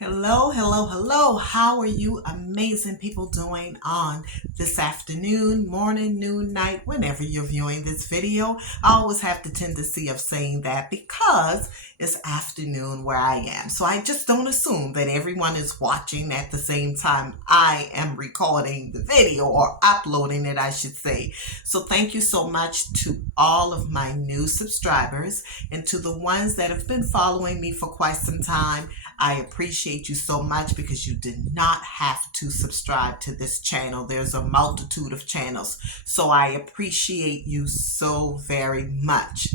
Hello, hello, hello. How are you amazing people doing on this afternoon, morning, noon, night, whenever you're viewing this video? I always have the tendency of saying that because it's afternoon where I am. So I just don't assume that everyone is watching at the same time I am recording the video or uploading it, I should say. So thank you so much to all of my new subscribers and to the ones that have been following me for quite some time. I appreciate you so much because you did not have to subscribe to this channel. There's a multitude of channels. So I appreciate you so very much.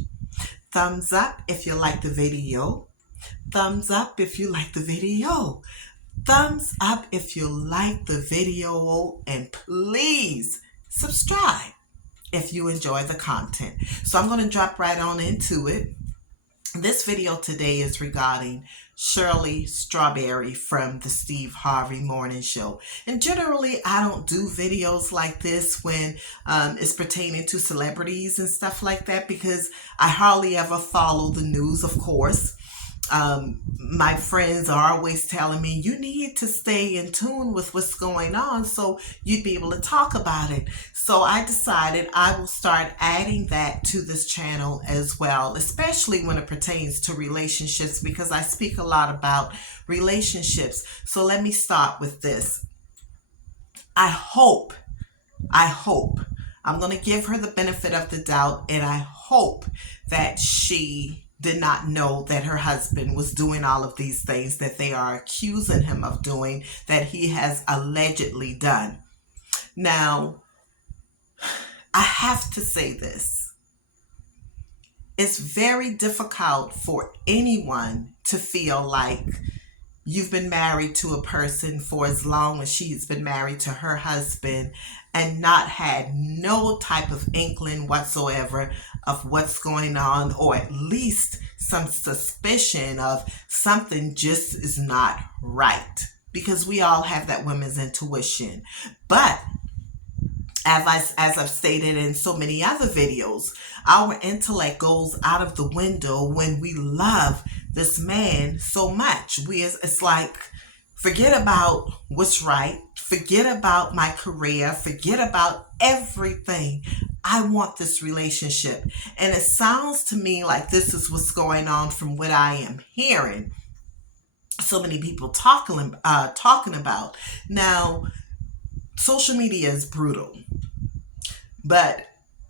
Thumbs up if you like the video. Thumbs up if you like the video. Thumbs up if you like the video. And please subscribe if you enjoy the content. So I'm going to drop right on into it. This video today is regarding Shirley Strawberry from the Steve Harvey Morning Show. And generally, I don't do videos like this when it's pertaining to celebrities and stuff like that because I hardly ever follow the news, of course. My friends are always telling me you need to stay in tune with what's going on so you'd be able to talk about it. So I decided I will start adding that to this channel as well, especially when it pertains to relationships because I speak a lot about relationships. So let me start with this. I hope I'm going to give her the benefit of the doubt, and I hope that she did not know that her husband was doing all of these things that they are accusing him of doing, that he has allegedly done. Now, I have to say this. It's very difficult for anyone to feel like you've been married to a person for as long as she's been married to her husband and not had no type of inkling whatsoever of what's going on, or at least some suspicion of something just is not right, because we all have that women's intuition. But as I've stated in so many other videos, our intellect goes out of the window when we love this man so much. It's like, forget about what's right, forget about my career, forget about everything. I want this relationship. And it sounds to me like this is what's going on from what I am hearing so many people talking about. Now, social media is brutal, but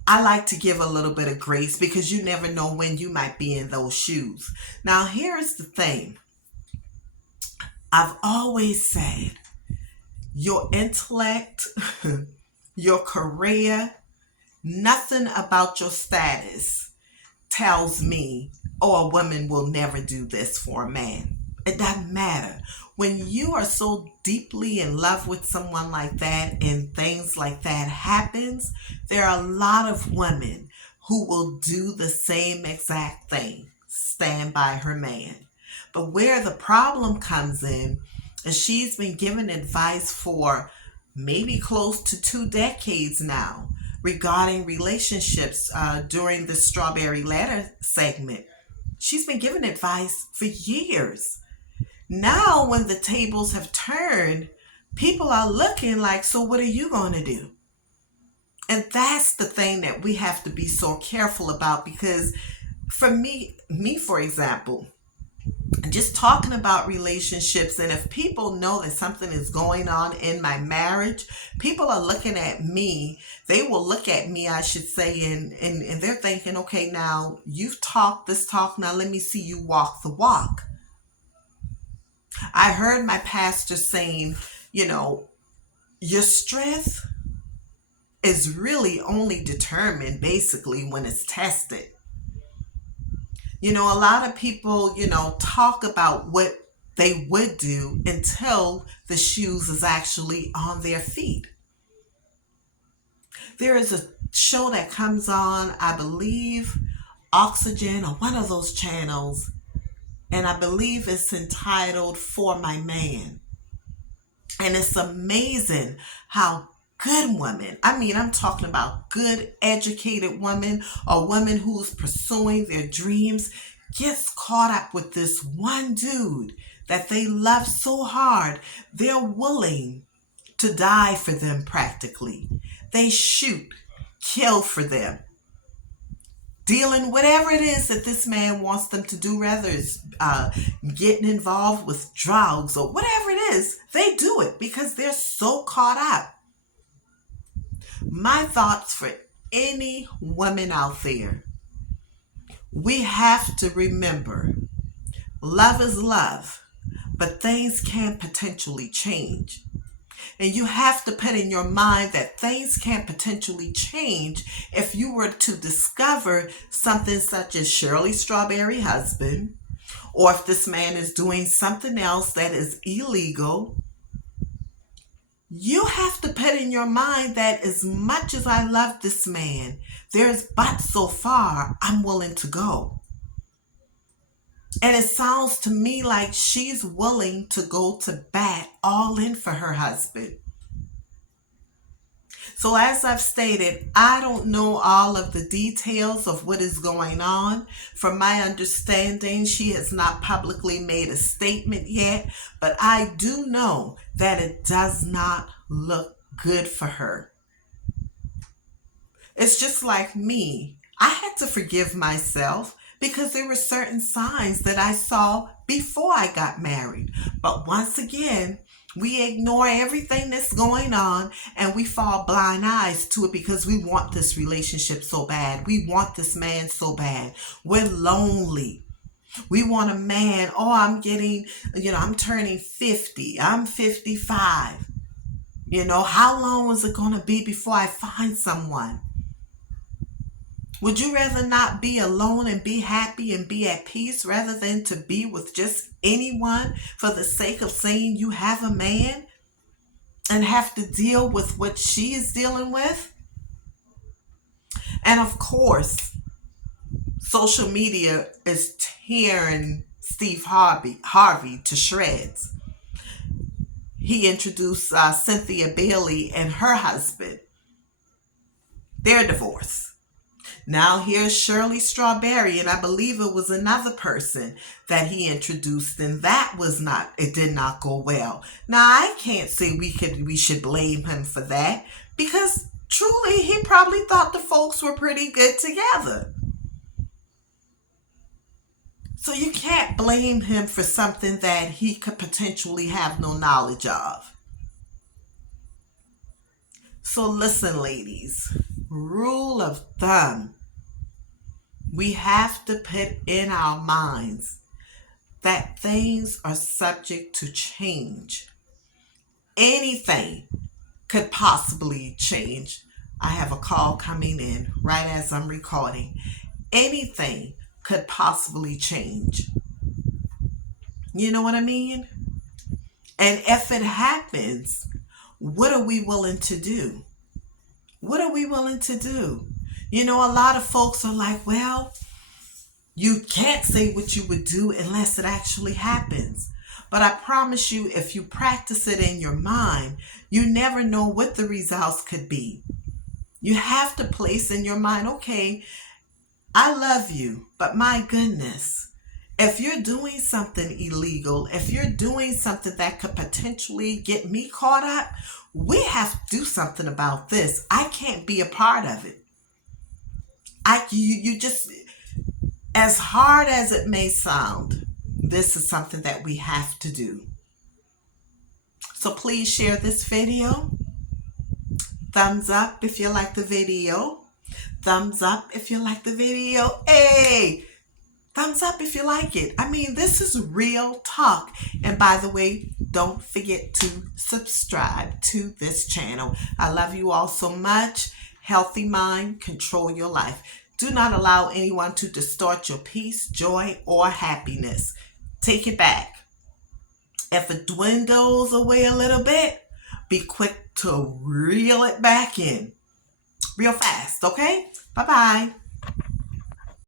I like to give a little bit of grace because you never know when you might be in those shoes. Now, here's the thing. I've always said your intellect, your career, nothing about your status tells me, oh, a woman will never do this for a man. It doesn't matter. When you are so deeply in love with someone like that and things like that happens, there are a lot of women who will do the same exact thing, stand by her man. But where the problem comes in is she's been given advice for maybe close to 2 decades now regarding relationships during the Strawberry Letter segment. She's been given advice for years. Now, when the tables have turned, people are looking like, so what are you going to do? And that's the thing that we have to be so careful about, because for me, for example, just talking about relationships, and if people know that something is going on in my marriage, people are looking at me. They will look at me, I should say, and they're thinking, okay, now you've talked this talk, now let me see you walk the walk. I heard my pastor saying, your strength is really only determined basically when it's tested. A lot of people, talk about what they would do until the shoes is actually on their feet. There is a show that comes on, I believe, Oxygen or one of those channels, and I believe it's entitled For My Man. And it's amazing how good women, I'm talking about good, educated women, or women who's pursuing their dreams, gets caught up with this one dude that they love so hard, they're willing to die for them practically. They shoot, kill for them. Dealing whatever it is that this man wants them to do, whether it's getting involved with drugs or whatever it is, they do it because they're so caught up. My thoughts for any woman out there, we have to remember, love is love, but things can potentially change. And you have to put in your mind that things can potentially change if you were to discover something such as Shirley Strawberry husband, or if this man is doing something else that is illegal. You have to put in your mind that as much as I love this man, there's but so far I'm willing to go. And it sounds to me like she's willing to go to bat all in for her husband. So as I've stated, I don't know all of the details of what is going on. From my understanding, she has not publicly made a statement yet, but I do know that it does not look good for her. It's just like me. I had to forgive myself because there were certain signs that I saw before I got married. But once again, we ignore everything that's going on and we fall blind eyes to it because we want this relationship so bad. We want this man so bad. We're lonely. We want a man. Oh, I'm turning 50. I'm 55. How long is it going to be before I find someone? Would you rather not be alone and be happy and be at peace rather than to be with just anyone for the sake of saying you have a man and have to deal with what she is dealing with? And of course, social media is tearing Steve Harvey to shreds. He introduced Cynthia Bailey and her husband. They're divorced. Now here's Shirley Strawberry, and I believe it was another person that he introduced, and it did not go well. Now I can't say we should blame him for that, because truly he probably thought the folks were pretty good together. So you can't blame him for something that he could potentially have no knowledge of. So listen, ladies, rule of thumb, we have to put in our minds that things are subject to change. Anything could possibly change. I have a call coming in right as I'm recording. Anything could possibly change. You know what I mean? And if it happens, what are we willing to do? What are we willing to do? A lot of folks are like, well, you can't say what you would do unless it actually happens. But I promise you, if you practice it in your mind, you never know what the results could be. You have to place in your mind, okay, I love you, but my goodness, if you're doing something illegal, if you're doing something that could potentially get me caught up, we have to do something about this. I can't be a part of it. You just, as hard as it may sound, this is something that we have to do. So please share this video. Thumbs up if you like the video. Thumbs up if you like the video. Hey! Thumbs up if you like it. I mean, this is real talk. And by the way, don't forget to subscribe to this channel. I love you all so much. Healthy mind, control your life. Do not allow anyone to distort your peace, joy, or happiness. Take it back. If it dwindles away a little bit, be quick to reel it back in. Real fast, okay? Bye-bye.